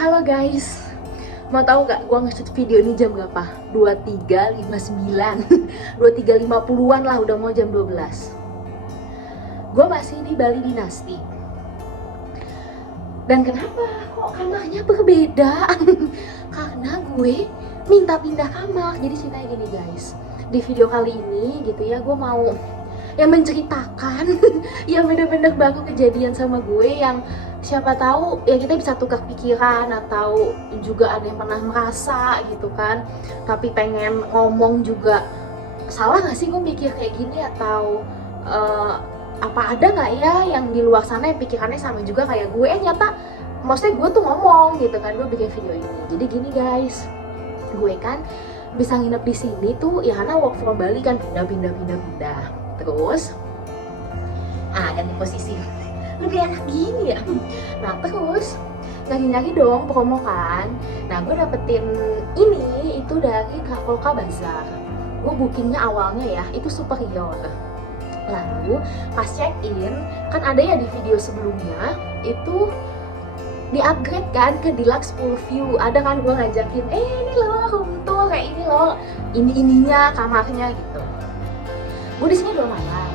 Halo guys, mau tahu gak gue nge-shoot video ini jam berapa? 23.59 23.50an lah, udah mau jam 12. Gue masih di Bali Dinasti. Dan kenapa kok kamarnya berbeda? Karena gue minta pindah kamar. Jadi ceritanya gini guys, di video kali ini gitu ya, gue mau menceritakan yang bener-bener baru kejadian sama gue, yang siapa tahu ya kita bisa tukar pikiran, atau juga ada yang pernah merasa gitu kan, tapi pengen ngomong juga, salah gak sih gue mikir kayak gini, atau apa ada gak ya yang di luar sana yang pikirannya sama juga kayak gue, nyata maksudnya gue tuh ngomong gitu kan, gue bikin video ini. Jadi gini guys, gue kan bisa nginep di sini tuh ya karena work from Bali kan, pindah. Terus ganti posisi lebih enak gini ya. Nah terus nyari-nyari dong promo kan. Nah gue dapetin ini itu dari Traveloka Bazaar. Gue bookingnya awalnya ya itu superior. Lalu pas check in kan ada ya di video sebelumnya itu di upgrade kan ke deluxe full view. Ada kan gue ngajakin, ini loh room tour kayak ini loh, ininya kamarnya gitu. Gue di sini 2 malam.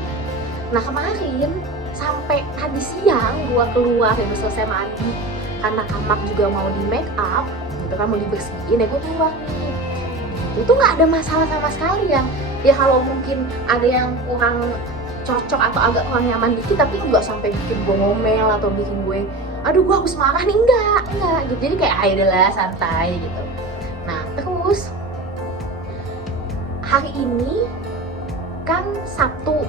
Nah kemarin sampai tadi siang gue keluar ya, selesai mandi karena kamar juga mau di make up gitu kan, mau dibersihin ya, gue keluar nih. Itu nggak ada masalah sama sekali, yang ya kalau mungkin ada yang kurang cocok atau agak kurang nyaman dikit, tapi nggak sampai bikin gue ngomel atau bikin gue aduh gue harus marah nih, enggak gitu. Jadi kayak ayolah santai gitu. Nah terus hari ini kan Sabtu,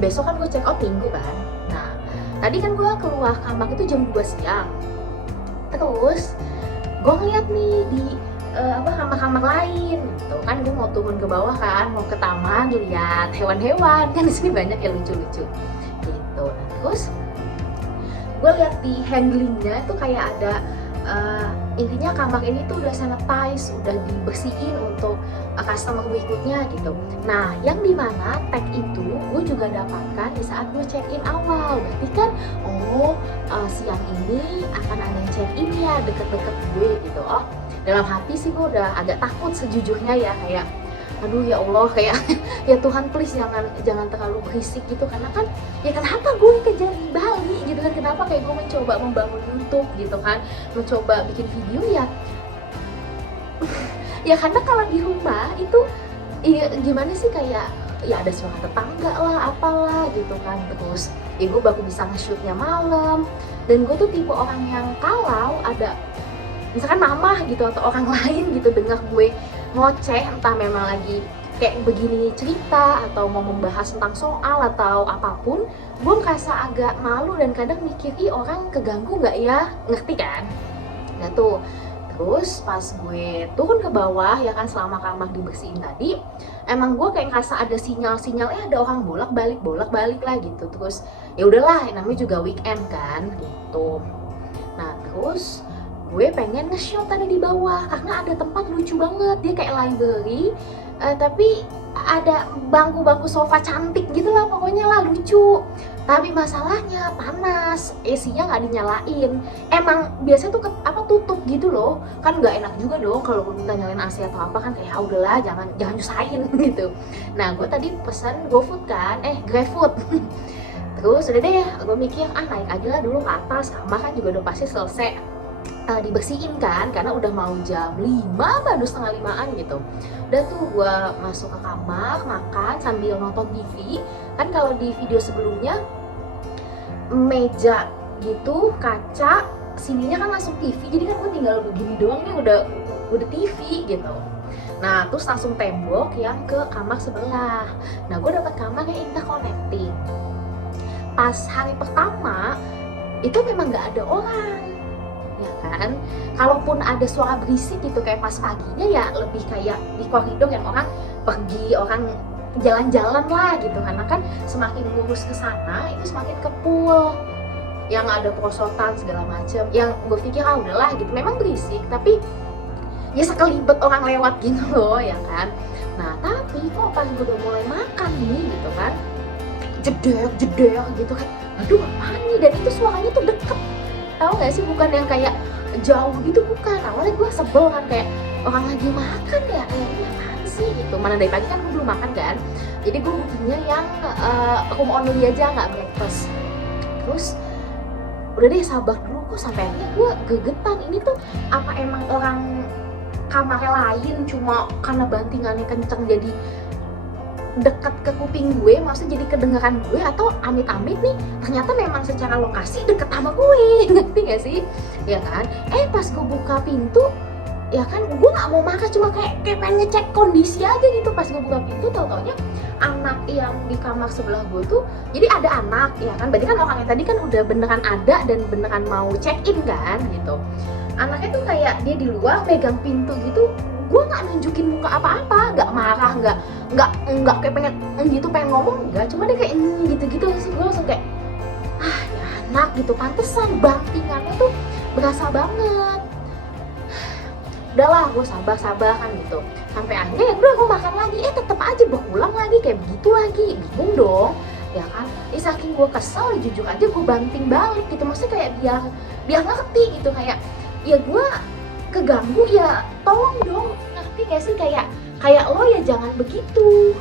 besok kan gue check out Minggu kan. Nah tadi kan gue keluar kamar itu jam 2 siang. Terus gue ngeliat nih di kamar-kamar lain gitu kan. Gue mau turun ke bawah kan, mau ke taman lihat hewan-hewan kan, di sini banyak yang lucu-lucu gitu. Nah terus gue lihat di handlingnya itu kayak ada intinya kamar ini tuh udah sanitize, udah dibersihin untuk customer berikutnya gitu. Nah yang dimana tag itu gue juga dapatkan di saat gue check in awal. Berarti kan siang ini akan ada yang check in ya deket-deket gue gitu. Dalam hati sih gue udah agak takut sejujurnya ya, kayak aduh ya Allah, kayak ya Tuhan please jangan terlalu berisik gitu. Karena kan ya kenapa gue kerja di Bali gitu kan, kenapa kayak gue mencoba membangun YouTube gitu kan, mencoba bikin video ya ya karena kalau di rumah itu ya gimana sih, kayak ya ada suara tetangga lah apalah gitu kan. Terus ya gue baru bisa nge-shootnya malam, dan gue tuh tipe orang yang kalau ada misalkan mama gitu atau orang lain gitu dengar gue ngoceh, entah memang lagi kayak begini cerita atau mau membahas tentang soal atau apapun, gue merasa agak malu dan kadang mikir, orang keganggu nggak ya, ngerti kan? Nah tuh, terus pas gue turun ke bawah ya kan, selama kamar dibersihin tadi, emang gue kayak ngerasa ada sinyal ada orang bolak-balik lah gitu. Terus ya udahlah, namanya juga weekend kan gitu. Nah terus gue pengen nge-shot tadi di bawah karena ada tempat lucu banget, dia kayak library tapi ada bangku-bangku sofa cantik gitu lah, pokoknya lah lucu. Tapi masalahnya panas, AC-nya nggak dinyalain. Emang biasanya tuh tutup gitu loh, kan nggak enak juga dong kalau gue minta nyalain AC atau apa kan, kayak udahlah jangan nyusahin gitu. Nah gue tadi pesan GoFood kan, GrabFood. Terus udah deh gue mikir naik aja lah dulu ke atas, kamar kan juga udah pasti selesai dibersihin kan, karena udah mau jam 5 baru setengah 5-an gitu. Udah tuh gue masuk ke kamar, makan sambil nonton TV. Kan kalau di video sebelumnya meja gitu, kaca, sininya kan langsung TV, jadi kan gue tinggal begini doang nih udah TV gitu. Nah terus langsung tembok yang ke kamar sebelah. Nah gue dapet kamar yang interconnecting. Pas hari pertama itu memang nggak ada orang ya kan. Kalaupun ada suara berisik gitu kayak pas paginya, ya lebih kayak di koridor yang orang pergi, orang jalan-jalan lah gitu. Karena kan semakin lurus ke sana itu semakin ke pool yang ada perosotan segala macem, yang gue pikir udahlah gitu, memang berisik tapi ya sekelibet orang lewat gitu loh ya kan. Nah tapi kok pas gue udah mulai makan nih gitu kan, jedek gitu kan, aduh apaan nih, dan itu suaranya tuh deket, tahu nggak sih, bukan yang kayak jauh gitu, bukan. Awalnya gue sebel kan, kayak orang lagi makan ya, kayak ini apaan sih gitu. Mana dari pagi kan gue belum makan kan, jadi gue bikinnya yang room only aja, nggak breakfast. Terus udah deh sabar dulu, kok sampai akhirnya gue gegetan, ini tuh apa emang orang kamarnya lain cuma karena bantingannya kenceng jadi dekat ke kuping gue, maksudnya jadi kedengaran gue, atau amit-amit nih ternyata memang secara lokasi deket sama gue. Ngerti gak sih? Ya kan? Pas gue buka pintu, ya kan gue nggak mau makan, cuma kayak pengen ngecek kondisi aja gitu. Pas gue buka pintu, tau-taunya anak yang di kamar sebelah gue tuh, jadi ada anak, ya kan, berarti kan orangnya tadi kan udah beneran ada dan beneran mau check in kan gitu. Anaknya tuh kayak dia di luar megang pintu gitu, gue nggak nunjukin muka apa-apa, nggak marah, nggak kayak pengen gitu, pengen ngomong nggak, cuma dia kayak gitu-gitu. Terus gue langsung kayak ya anak gitu, pantesan bantingannya tuh berasa banget. Udahlah, gue sabar kan gitu, sampai akhirnya ya udah gue makan lagi, tetep aja berulang lagi kayak begitu lagi. Bingung dong, ya kan. Saking gue kesel, jujur aja gue banting balik gitu, maksudnya kayak biar ngerti gitu, kayak ya gue keganggu ya tolong dong, ngerti gak sih, kayak lo ya jangan begitu.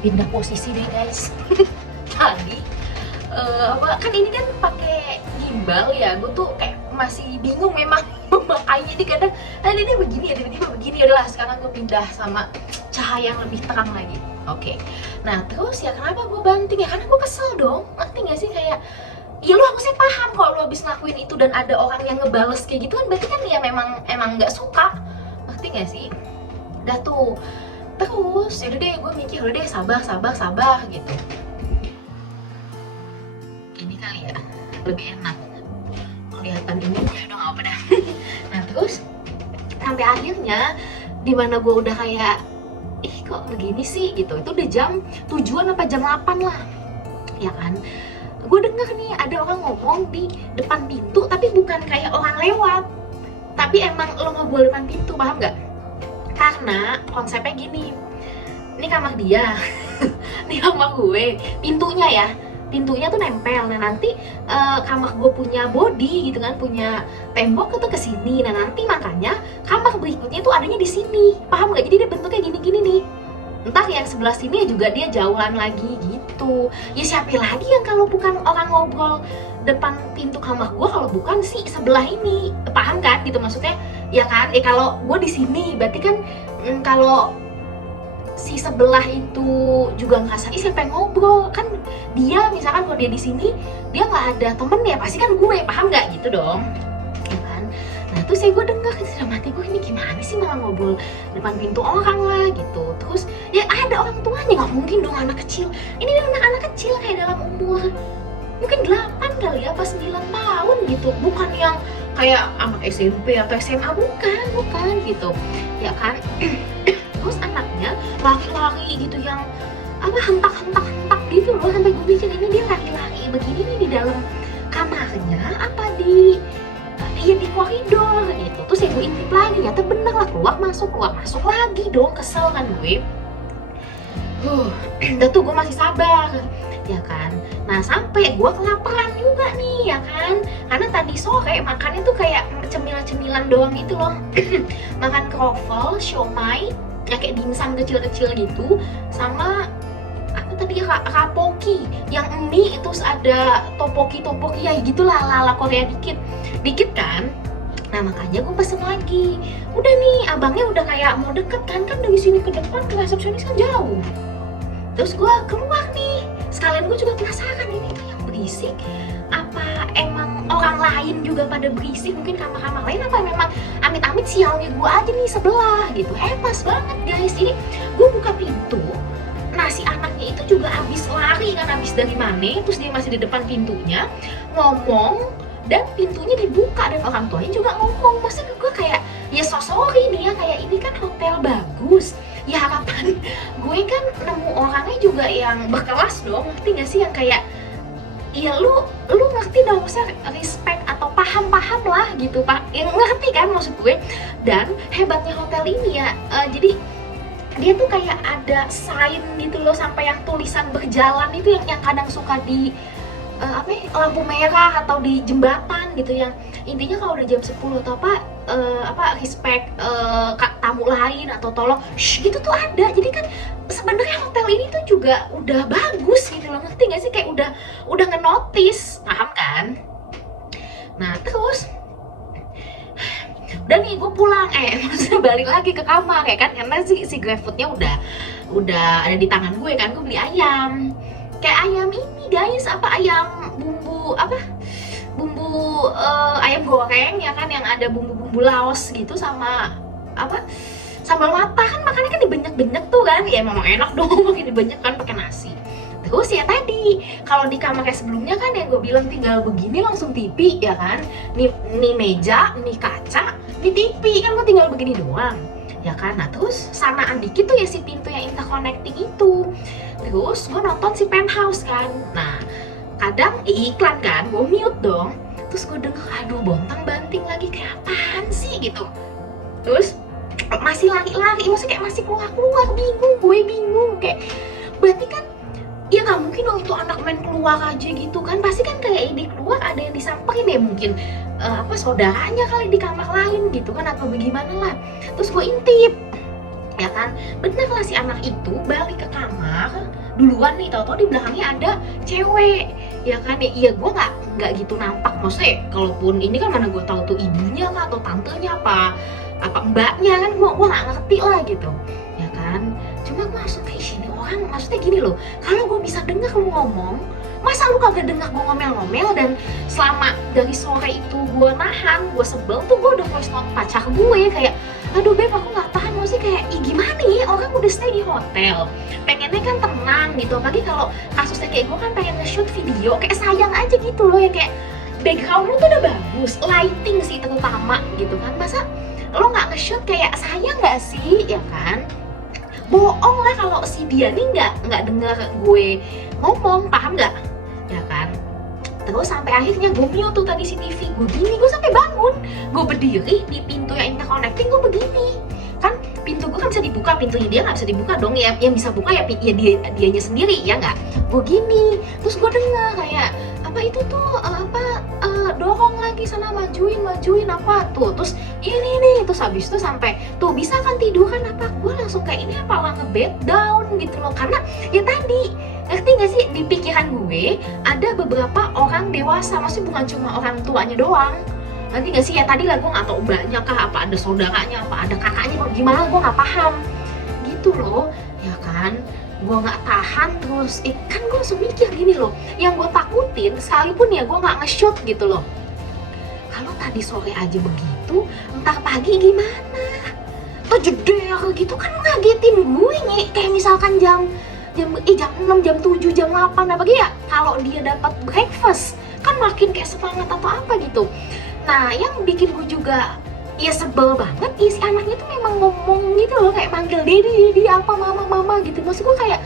Pindah posisi deh guys. Tadi kan ini kan pakai gimbal ya, gue tuh kayak masih bingung memang memakainya. Jadi kadang ini begini ya, tiba-tiba begini. Udahlah, sekarang gue pindah sama cahaya yang lebih terang lagi. Oke. Nah terus ya kenapa gue banting ya, karena gue kesel dong, ngerti gak sih, kayak ya lu harusnya paham kalau lu habis ngelakuin itu dan ada orang yang ngebales kayak gitu kan, berarti kan ya emang nggak suka, ngerti gak sih. Udah tuh, terus yaudah deh gue mikir, udah deh sabar gitu. Ini kali ya lebih enak kelihatan ini, ya udah nggak apa dah. Nah terus sampai akhirnya dimana gue udah kayak kok begini sih gitu, itu udah jam 7-an apa jam 8 lah ya kan. Gue denger nih ada orang ngomong di depan pintu, tapi bukan kayak orang lewat, tapi emang lo ngobrol depan pintu, paham nggak? Karena konsepnya gini, ini kamar dia, ini kamar gue, pintunya tuh nempel. Nah nanti kamar gue punya body gitu kan, punya tembok itu ke sini. Nah nanti makanya kamar berikutnya tuh adanya di sini, paham nggak? Jadi dia bentuknya gini-gini nih. Entah yang sebelah sini juga dia jauhan lagi gitu. Ya siapa lagi yang kalau bukan orang ngobrol depan pintu kamar gue, kalau bukan sih sebelah ini, paham kan gitu maksudnya? Ya kan, kalau gue di sini berarti kan kalau si sebelah itu juga ngerasa siapa yang ngobrol kan, dia misalkan kalau dia di sini dia nggak ada temen ya, pasti kan gue, paham nggak gitu dong, ya kan. Nah terus gue dengar dalam hati gue, ini gimana sih malah ngobrol depan pintu orang lah gitu. Terus ya ada orang tuanya, nggak mungkin dong anak kecil, ini anak kecil kayak dalam umur mungkin 8 kali apa 9 tahun gitu, bukan yang kayak anak SMP atau SMA, bukan gitu ya kan. Terus anaknya lari-lari gitu, yang hentak gitu loh, sampai gue pikir ini dia lari-lari begini nih di dalam kamarnya apa di koridor gitu. Terus ya gue intip lagi, ternyata bener lah, keluar masuk lagi dong, kesel kan gue. Udah tuh gue masih sabar ya kan. Nah sampai gue kelaparan juga nih ya kan, karena tadi sore makannya tuh kayak cemilan doang gitu loh. Makan kroffel, siomay, ya kayak dimsum kecil-kecil gitu, sama apa tadi ya, rapoki yang mie itu ada topoki ya gitulah, ala Korea dikit kan. Nah makanya gue pesen lagi. Udah nih abangnya udah kayak mau deket kan dari sini ke depan ke resepsionis kan jauh. Terus gue keluar nih, sekalian gue juga penasaran, ini tuh yang berisik apa emang orang lain juga pada berisik, mungkin kamar-kamar lain, apa memang amit-amit sialnya gue aja nih sebelah gitu. Pas banget guys, ini gue buka pintu, nah si anaknya itu juga habis lari kan, habis dari mana, terus dia masih di depan pintunya ngomong dan pintunya dibuka, dan orang tuanya juga ngomong. Maksudnya gue kayak ya sorry nih ya, kayak ini kan hotel bagus ya, harapan gue kan nemu orangnya juga yang berkelas dong, ngerti gak sih, yang kayak ya lu ngerti dong, maksudnya respect atau paham lah gitu pak, yang ngerti kan maksud gue. Dan hebatnya hotel ini ya, jadi dia tuh kayak ada sign gitu loh, sampai yang tulisan berjalan itu yang kadang suka di lampu merah atau di jembatan gitu, yang intinya kalau udah jam 10 atau respect tamu lain atau tolong shh gitu tuh ada. Jadi kan sebenarnya hotel ini tuh juga udah bagus gitu loh, ngerti gak sih, kayak udah ngenotis, paham kan? Nah terus udah nih gue pulang, maksudnya balik lagi ke kamar ya kan, karena si GrabFood-nya udah ada di tangan gue kan. Gue beli ayam, kayak ayam ini guys, ayam bumbu ayam goreng ya kan, yang ada bumbu laos gitu sama sambal mata kan, makannya kan dibanyak-banyak tuh kan, ya memang enak dong makin dibanyak kan pakai nasi. Terus ya tadi kalau di kamar kayak sebelumnya kan yang gue bilang tinggal begini langsung TV ya kan, nih meja, nih kaca, nih TV kan, gue tinggal begini doang ya kan. Nah terus sanaan dikit tuh ya si pintu yang interconnecting itu. Terus gue nonton si Penthouse kan, nah kadang iklan kan, gue mute dong. Terus gue denger aduh bontang banting lagi, kayak apaan sih gitu. Terus masih lari-lari, maksudnya kayak masih keluar-keluar, bingung kayak berarti kan ya nggak mungkin dong itu anak main keluar aja gitu kan, pasti kan kayak ini keluar ada yang disamperin ya, mungkin saudaranya kali di kamar lain gitu kan, atau bagaimana lah. Terus gue intip ya kan, bener lah si anak itu balik ke kamar duluan nih, tau-tau di belakangnya ada cewek ya kan. Ya iya gue nggak gitu nampak, maksudnya kalaupun ini kan mana gue tahu tuh ibunya kah atau tantenya apa mbaknya kan, gue nggak ngerti lah gitu ya kan. Cuma gue langsung kayak sini orang, maksudnya gini loh, kalau gue bisa dengar lu ngomong, masa lu kagak dengar gue ngomel-ngomel? Dan selama dari sore itu gue nahan, gue sebel tuh, gue udah voice note pacar gue kayak aduh beb aku nggak tahan, maksudnya kayak gimana ya, orang udah stay di hotel pengennya kan tenang gitu, apalagi kalau kasusnya kayak gue kan pengen nge-shoot video, kayak sayang aja gitu loh ya, kayak background lu tuh udah bagus, lighting sih terutama gitu kan, masa lo nggak nge-shoot, kayak sayang nggak sih ya kan. Bohong lah kalau si dia nih nggak dengar gue ngomong, paham nggak ya kan. Terus sampai akhirnya gue mute tuh tadi si TV, gue sampai bangun, gue berdiri di pintu yang interconnecting, gue begini kan, pintu gue kan bisa dibuka, pintunya dia nggak bisa dibuka dong ya, yang bisa buka ya dianya sendiri ya nggak. Gue gini, terus gue dengar kayak itu tuh dorong lagi sana, majuin apa tuh, terus ini nih, terus habis itu sampai tuh bisa kan tidur kan, gue langsung kayak ini apa lah nge-bed down gitu loh, karena ya tadi ngerti gak sih, di pikiran gue ada beberapa orang dewasa, maksudnya bukan cuma orang tuanya doang, ngerti gak sih ya, tadi lah gue nggak tahu mbaknya kah, apa ada saudaranya, apa ada kakaknya, gimana gue nggak paham gitu loh ya kan. Gue nggak tahan, terus kan gue langsung mikir gini loh, yang gue takutin sekalipun ya gue nggak nge-shoot gitu loh, kalau tadi sore aja begitu, entar pagi gimana, tuh jeder gitu kan, ngagetin gue nih, kayak misalkan jam 6, jam 7, jam 8, apalagi ya kalau dia dapat breakfast kan makin kayak semangat atau apa gitu. Nah yang bikin gue juga ya sebel banget, si anaknya tuh memang ngomong gitu loh, kayak manggil dedi apa mama gitu. Maksud gue kayak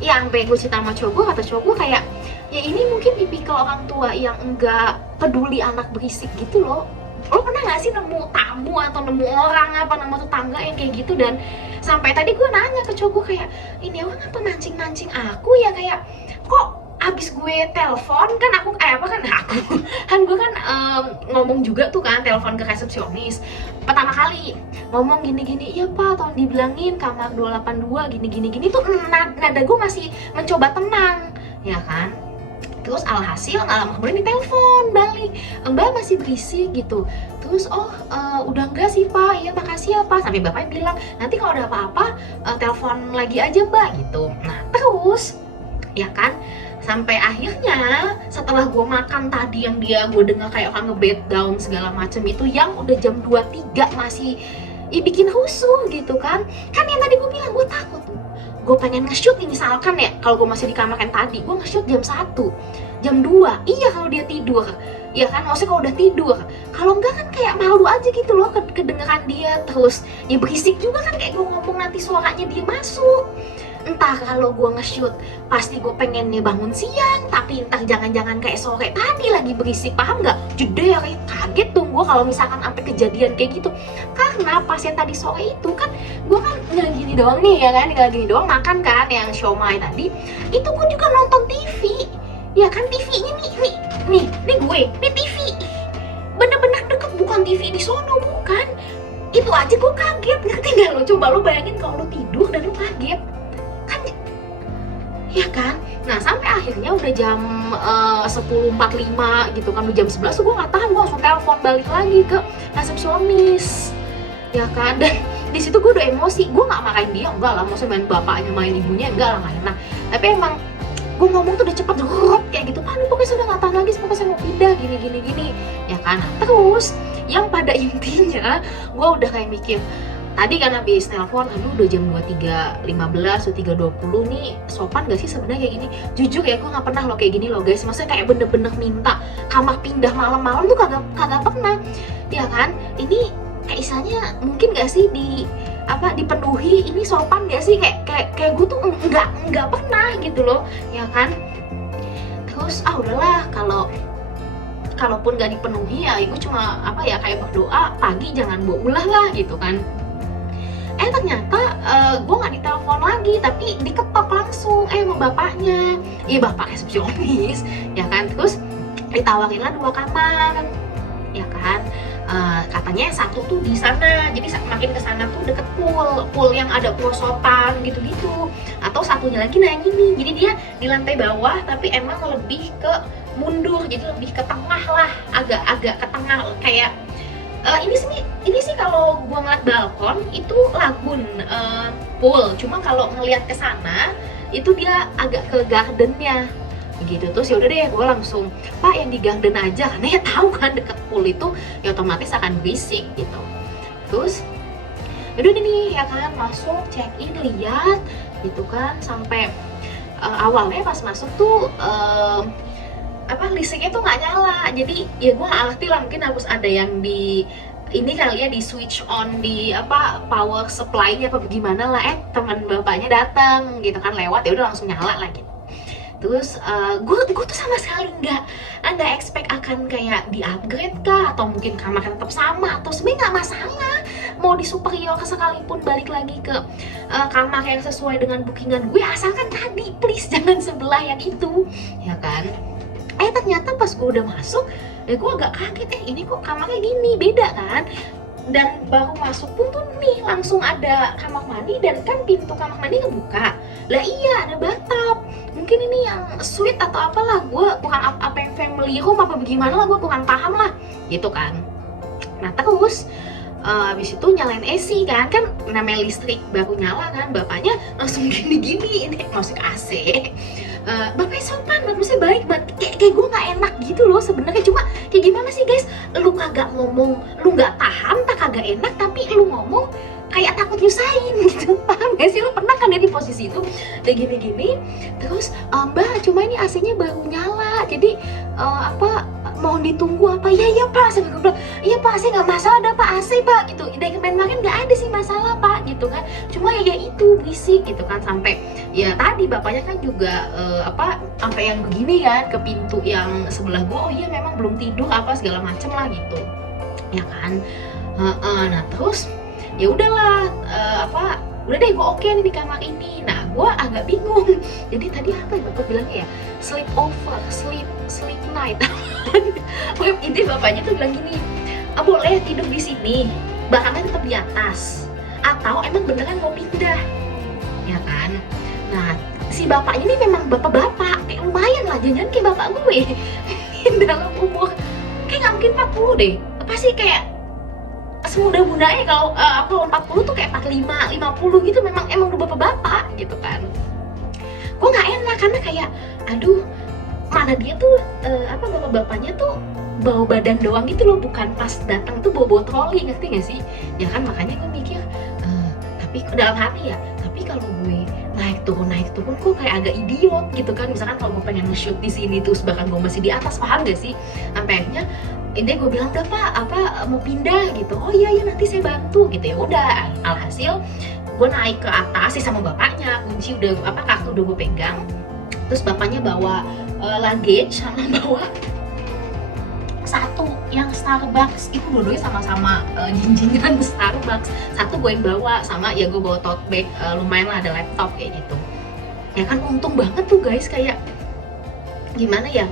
ya sampai gue cerita sama cowok gue, kata cowok gue kayak ya ini mungkin tipikal orang tua yang enggak peduli anak berisik gitu loh. Lo pernah gak sih nemu tamu atau nemu orang apa, nemu tetangga yang kayak gitu? Dan sampai tadi gue nanya ke cowok gue kayak ini orang apa mancing aku ya, kayak kok abis gue telepon kan aku gue kan ngomong juga tuh kan, telepon ke resepsionis pertama kali ngomong gini iya pak, tolong dibilangin kamar 282 gini tuh nada gue masih mencoba tenang ya kan. Terus alhasil nggak lama kemudian ditelepon balik, mbak masih berisik gitu. Terus udah enggak sih pak, iya makasih ya pak, sampai bapaknya bilang nanti kalau ada apa-apa telepon lagi aja mbak gitu. Nah terus ya kan, sampai akhirnya setelah gue makan tadi yang gue dengar kayak orang nge-bed down segala macem itu, yang udah jam 2-3 masih bikin rusuh gitu kan. Kan yang tadi gue bilang gue takut, gue pengen nge-shoot nih misalkan ya, kalau gue masih di kamar kan tadi, gue nge-shoot jam 1, jam 2, iya kalau dia tidur ya kan, maksudnya kalau udah tidur. Kalau enggak kan kayak malu aja gitu loh kedengeran dia, terus ya berisik juga kan, kayak gue ngomong nanti suaranya dia masuk. Entah kalau gue nge-shoot pasti gue pengennya bangun siang, tapi entah jangan-jangan kayak sore tadi lagi berisik, paham nggak? Jeder, kaget tuh gue kalau misalkan sampai kejadian kayak gitu. Karena pas yang tadi sore itu kan gue kan nggak gini doang nih ya kan, nggak gini doang makan kan yang siomay tadi. Itu gue juga nonton TV, ya kan TV-nya nih gue, nih TV bener-bener deket, bukan TV di sono, bukan. Itu aja gue kaget, ngerti nggak lo? Coba lo bayangin kalau lo tidur dan lo kaget kan, ya kan? Nah sampai akhirnya udah jam 10.45 gitu kan, udah jam 11 gue nggak tahan, gue langsung telepon balik lagi ke resepsionis, ya kan? Dan di situ gue udah emosi, gue nggak marahin dia, enggak lah, maksudnya main bapaknya main ibunya, enggak lah, nggak enak. Tapi emang gue ngomong tuh udah cepet kayak gitu, kan pokoknya sudah nggak tahan lagi, pokoknya saya mau pindah gini, ya kan? Terus yang pada intinya gue udah kayak mikir, tadi kan habis nelpon, aduh udah jam 23.15 atau 3.20 nih, sopan gak sih sebenarnya kayak gini? Jujur ya, gue nggak pernah lo kayak gini lo guys, maksudnya kayak bener-bener minta kamar pindah malam-malam tuh kagak pernah, ya kan? Ini kayak istilahnya mungkin gak sih dipenuhi, ini sopan gak sih? Kayak gue tuh nggak pernah gitu loh, ya kan? Terus udahlah, kalaupun gak dipenuhi ya gue cuma kayak berdoa pagi jangan bawa ulah lah gitu kan. Ternyata gue nggak ditelepon lagi, tapi diketok langsung sama bapaknya, bapak resepsionis, ya kan? Terus ditawarinlah 2 kamar, ya kan? Katanya yang satu tuh di sana, jadi makin ke sana tuh deket pool yang ada prosotan gitu-gitu, atau satunya lagi yang ini, jadi dia di lantai bawah tapi emang lebih ke mundur, jadi lebih ke tengah lah, agak ke tengah kayak ini sih kalau gua ngeliat balkon itu lagun pool, cuma kalau ngeliat ke sana itu dia agak ke gardennya gitu. Terus yaudah deh, gue langsung, Pak yang di garden aja, karena ya tahu kan deket pool itu ya otomatis akan berisik gitu. Terus yaudah deh nih ya kan, masuk check in, lihat gitu kan, sampai awalnya pas masuk tuh listriknya tuh nggak nyala, jadi ya gue nggak ngerti lah, mungkin harus ada yang di ini kali ya, di switch on di power supply-nya apa gimana lah. Teman bapaknya datang gitu kan, lewat, ya udah langsung nyala lah gitu. Terus gue tuh sama sekali nggak expect akan kayak di upgrade kah, atau mungkin kamarnya tetap sama, atau sebenarnya nggak masalah mau di superior sekalipun balik lagi ke kamar yang sesuai dengan bookingan gue, asalkan tadi please jangan sebelah yang itu, ya kan? Ternyata pas gue udah masuk, gue agak kaget, ini kok kamarnya gini, beda kan? Dan baru masuk pun tuh nih langsung ada kamar mandi, dan kan pintu kamar mandi kebuka lah, iya ada bathtub, mungkin ini yang suite atau apalah, gue bukan apa yang family room apa bagaimana lah, gue kurang paham lah gitu kan. Nah terus habis itu nyalain AC kan namanya listrik baru nyala kan, bapaknya langsung gini ini masuk AC. Bapaknya sopan banget, maksudnya baik banget, kayak gue nggak enak gitu loh sebenarnya. Cuma kayak gimana sih guys, lu kagak ngomong, lu nggak paham, tak kagak enak, tapi lu ngomong kayak takut nyusahin gitu, paham gak sih? Lu pernah kan ya di posisi itu kayak gini-gini. Terus mbak, cuma ini AC-nya baru nyala, jadi mohon ditunggu apa? Ya pak, sampai gue bilang iya pak, saya nggak masalah, ada pak AC pak gitu, dari kemarin nggak ada sih masalah pak gitu kan, cuma ya itu berisik gitu kan. Sampai ya tadi bapaknya kan juga sampai yang begini kan ke pintu yang sebelah gue, oh iya memang belum tidur apa segala macem lah gitu, ya kan. Nah terus ya udahlah, udah deh gue oke nih di kamar ini. Nah gue agak bingung, jadi tadi apa ya bapak bilangnya ya, sleep night. Ini bapaknya tuh bilang gini, boleh tidur di sini, bahkan tetap di atas, atau emang beneran mau pindah, ya kan. Nah si bapaknya ini memang bapak-bapak kayak lumayan lah, jangan kayak bapak gue dalam umur kayak nggak mungkin 40 deh, pasti kayak semuda-mudanya. Kalau 40 tuh kayak 45, 50 gitu, emang udah bapak-bapak gitu kan. Gue nggak enak karena kayak aduh, mana dia tuh bapak-bapaknya tuh bawa badan doang gitu loh, bukan pas datang tuh bawa troli, ngerti gak sih? Ya kan, makanya gue mikir tapi dalam hati ya, tapi kalau gue naik turun kok kayak agak idiot gitu kan. Misalkan kalau gue pengen nge-shoot di sini terus bahkan gue masih di atas, paham gak sih? Sampai akhirnya ini gue bilang, udah pak, mau pindah gitu. Oh iya nanti saya bantu gitu. Ya udah, alhasil gue naik ke atas sih sama bapaknya, kunci udah kartu udah gue pegang, terus bapaknya bawa luggage sama bawa satu yang Starbucks, itu dua-duanya sama-sama jinjingan Starbucks. Satu gue yang bawa, sama ya gue bawa tote bag, lumayan lah ada laptop kayak gitu. Ya kan untung banget tuh guys, kayak gimana ya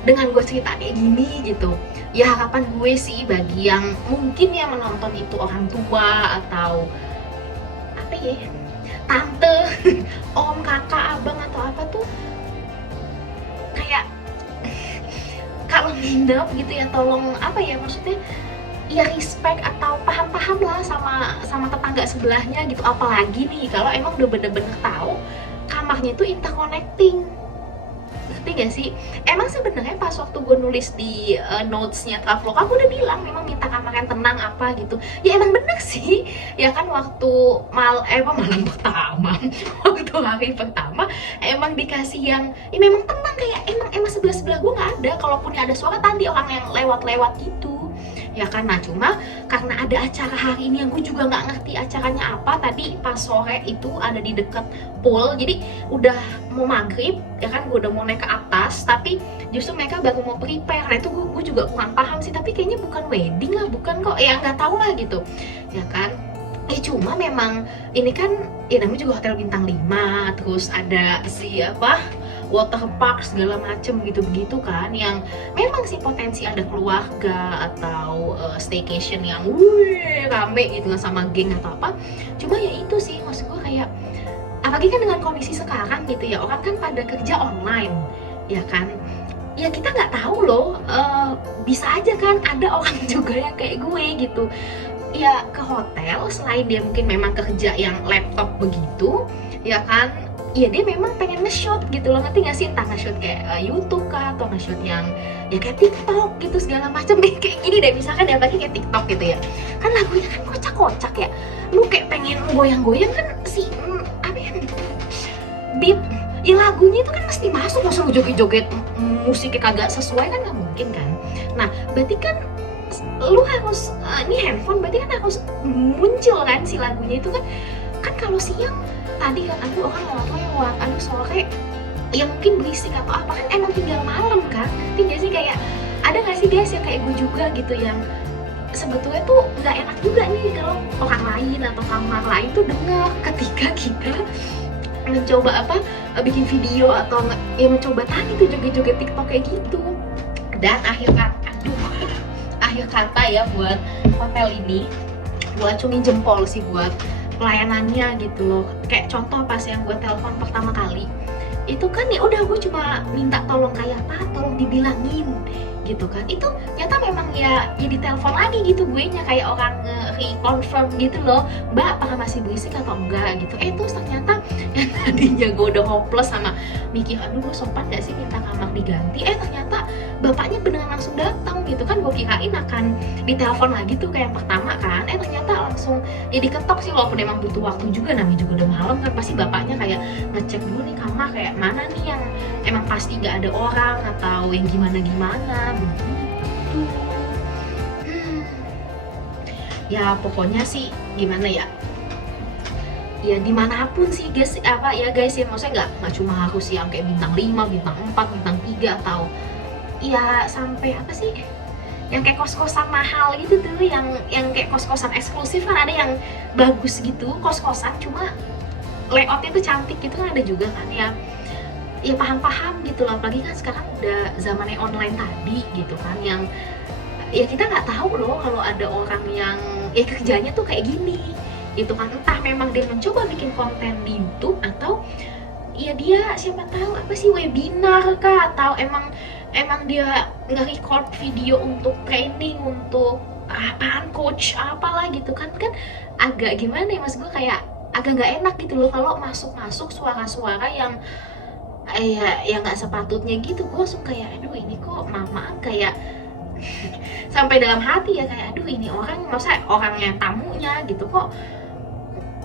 dengan gue cerita kayak gini gitu, ya harapan gue sih bagi yang mungkin yang menonton itu orang tua atau apa ya, tante, om, kakak, abang atau apa tuh, kayak kalau nginep gitu ya tolong apa ya, maksudnya ya respect atau paham-paham lah sama tetangga sebelahnya gitu. Apalagi nih kalau emang udah bener-bener tahu kamarnya itu interconnecting, ngerti gak sih? Emang sebenarnya pas waktu gue nulis di notesnya Traveloka, gue udah bilang memang minta kamar yang tenang apa gitu. Ya emang bener sih, ya kan waktu malam pertama waktu hari pertama emang dikasih yang ya memang tenang, kayak emang sebelah gue nggak ada, kalaupun ada suara tadi orang yang lewat-lewat gitu. Ya kan, nah cuma karena ada acara hari ini yang gue juga nggak ngerti acaranya apa, tadi pas sore itu ada di deket pool, jadi udah mau maghrib ya kan, gue udah mau naik ke atas tapi justru mereka baru mau prepare. Nah itu gue juga kurang paham sih, tapi kayaknya bukan wedding lah, bukan kok, ya nggak tahu lah gitu ya kan. Cuma memang ini kan ya namanya juga hotel bintang 5, terus ada water park segala macem gitu-begitu kan, yang memang sih potensi ada keluarga atau staycation yang rame gitu sama geng atau apa. Cuma ya itu sih maksud gue, kayak apalagi kan dengan kondisi sekarang gitu ya, orang kan pada kerja online ya kan, ya kita nggak tahu loh, bisa aja kan ada orang juga yang kayak gue gitu ya ke hotel, selain dia mungkin memang kerja yang laptop begitu ya kan, ya dia memang pengen nge-shoot gitu loh, ngerti gak sih? Entah nge-shoot kayak YouTube kah, atau nge-shoot yang ya kayak TikTok gitu segala macam kayak gini deh, misalkan ya apalagi kayak TikTok gitu ya kan, lagunya kan kocak-kocak ya, lu kayak pengen goyang-goyang kan si beat ya lagunya itu kan mesti masuk, masa lu joget-joget musiknya kagak sesuai kan nggak mungkin kan. Nah berarti kan lu harus ini handphone berarti kan harus muncul kan si lagunya itu kan kalau siang tadi kan aku orang lewat-lewat, aduh sore ya mungkin berisik atau apa kan, emang tinggal malam kan, tinggal sih kayak ada nggak sih guys yang kayak gue juga gitu, yang sebetulnya tuh nggak enak juga nih kalau orang lain atau kamar lain tuh dengar ketika kita mencoba bikin video atau ya mencoba tadi tuh joget-joget TikTok kayak gitu. Dan akhir kata ya buat hotel ini, gue acungin jempol sih buat pelayanannya gitu loh. Kayak contoh pas yang gue telepon pertama kali itu kan ya udah gue cuma minta tolong kayak apa, tolong dibilangin gitu kan, itu nyata memang ya ditelepon lagi gitu, gue nya kayak orang reconfirm gitu loh, mbak apakah masih berisik atau enggak gitu. Terus ternyata yang tadinya gue udah hopeless sama mikir aduh gue sopan gak sih minta kamar diganti, ternyata bapaknya beneran langsung datang gitu kan. Gue kirain akan ditelepon lagi tuh kayak yang pertama kan, ternyata langsung ya diketok sih, walaupun emang butuh waktu juga, namanya juga udah malam kan, pasti bapaknya kayak ngecek dulu nih kamar kayak mana nih yang emang pasti nggak ada orang atau yang gimana ya pokoknya sih gimana ya dimanapun sih guys ya maksudnya nggak cuma harus yang kayak bintang 5, bintang 4, bintang 3 atau ya sampai apa sih yang kayak kos-kosan mahal gitu tuh, yang kayak kos-kosan eksklusif kan ada yang bagus gitu kos-kosan, cuma layoutnya tuh cantik gitu kan ada juga kan, ya paham-paham gitu loh. Apalagi kan sekarang udah zamannya online tadi gitu kan, yang ya kita nggak tahu loh kalau ada orang yang kerjanya tuh kayak gini gitu kan, entah memang dia mencoba bikin konten di YouTube atau ya dia siapa tahu apa sih webinar kah, atau emang dia nge-record video untuk training, untuk apaan coach apalah gitu kan agak gimana ya mas, gue kayak agak nggak enak gitu loh kalau masuk suara-suara yang ya nggak sepatutnya gitu. Gue langsung kayak aduh ini kok mama kayak sampai dalam hati ya kayak aduh ini orang, masa orangnya tamunya gitu kok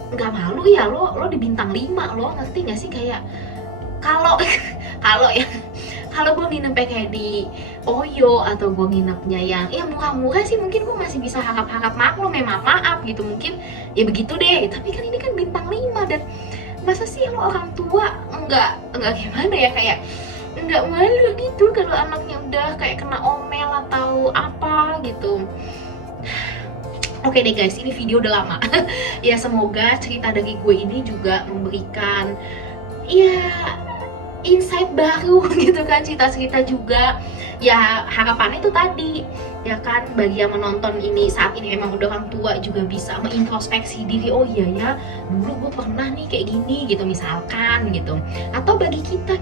nggak malu ya lo di bintang 5 lo, ngerti nggak sih? Kayak kalau Kalau gue nginepnya kayak di Oyo atau gue nginepnya yang ya murah-murah sih, mungkin gue masih bisa harap-harap maklum ya, maaf gitu, mungkin ya begitu deh. Tapi kan ini kan bintang 5, dan masa sih lo orang tua enggak gimana ya, kayak enggak malu gitu kalau anaknya udah kayak kena omel atau apa gitu. Oke deh guys, ini video udah lama. Ya semoga cerita dari gue ini juga memberikan ya insight baru gitu kan, cerita-cerita juga. Ya harapannya itu tadi ya kan, bagi yang menonton ini saat ini memang udah orang tua juga bisa mengintrospeksi diri, oh iya ya dulu gue pernah nih kayak gini gitu misalkan gitu. Atau bagi kita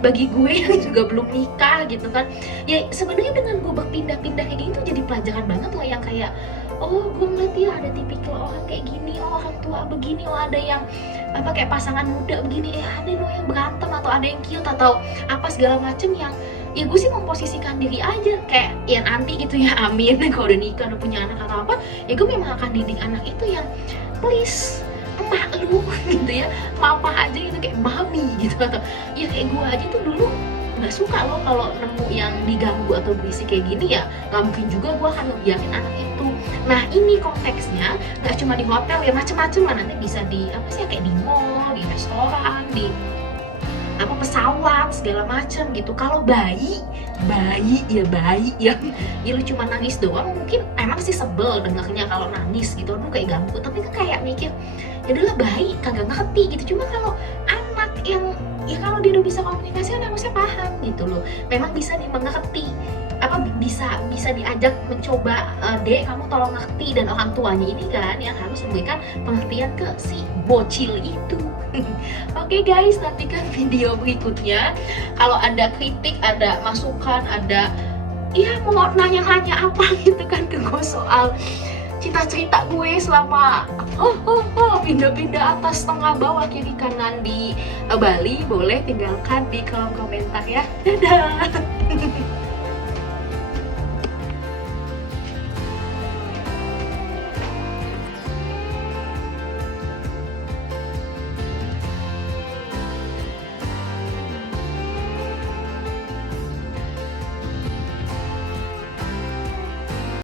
bagi gue yang juga belum nikah gitu kan, ya sebenarnya dengan gue berpindah-pindah kayak gitu jadi pelajaran banget loh, yang kayak oh gue ngeliat ya ada tipikal orang kayak gini, oh orang tua begini, oh ada yang apa kayak pasangan muda begini, ada loh yang berantem atau ada yang cute atau apa segala macem, yang ya gue sih memposisikan diri aja kayak ya nanti gitu ya, amin, kalau udah nikah udah punya anak atau apa, ya gue memang akan didik anak itu yang please emak lu gitu ya, papa aja gitu kayak mami gitu, atau ya kayak gue aja tuh dulu nggak suka loh kalau nemu yang diganggu atau berisik kayak gini, ya nggak mungkin juga gue akan ngebiarin anak itu. Nah ini konteksnya nggak cuma di hotel ya, macem-macem lah, nanti bisa di apa sih ya, kayak di mall, di restoran, di apa pesawat segala macam gitu. Kalau bayi yang ya lu cuma nangis doang, mungkin emang sih sebel dengarnya kalau nangis gitu, lu kayak ganggu, tapi kan kayak mikir ya adalah bayi kagak ngerti gitu. Cuma kalau anak yang ya kalau dia udah bisa komunikasi kan harusnya paham gitu loh, memang bisa dimengerti, apa bisa diajak mencoba, dek kamu tolong ngerti, dan orang tuanya ini kan yang harus memberikan pengertian ke si bocil itu. Oke guys, nantikan video berikutnya. Kalau ada kritik, ada masukan, ada ya mau nanya-nanya apa gitu kan ke gue soal cerita gue selama pindah-pindah atas tengah bawah kiri kanan di Bali, boleh tinggalkan di kolom komentar ya. Dadah.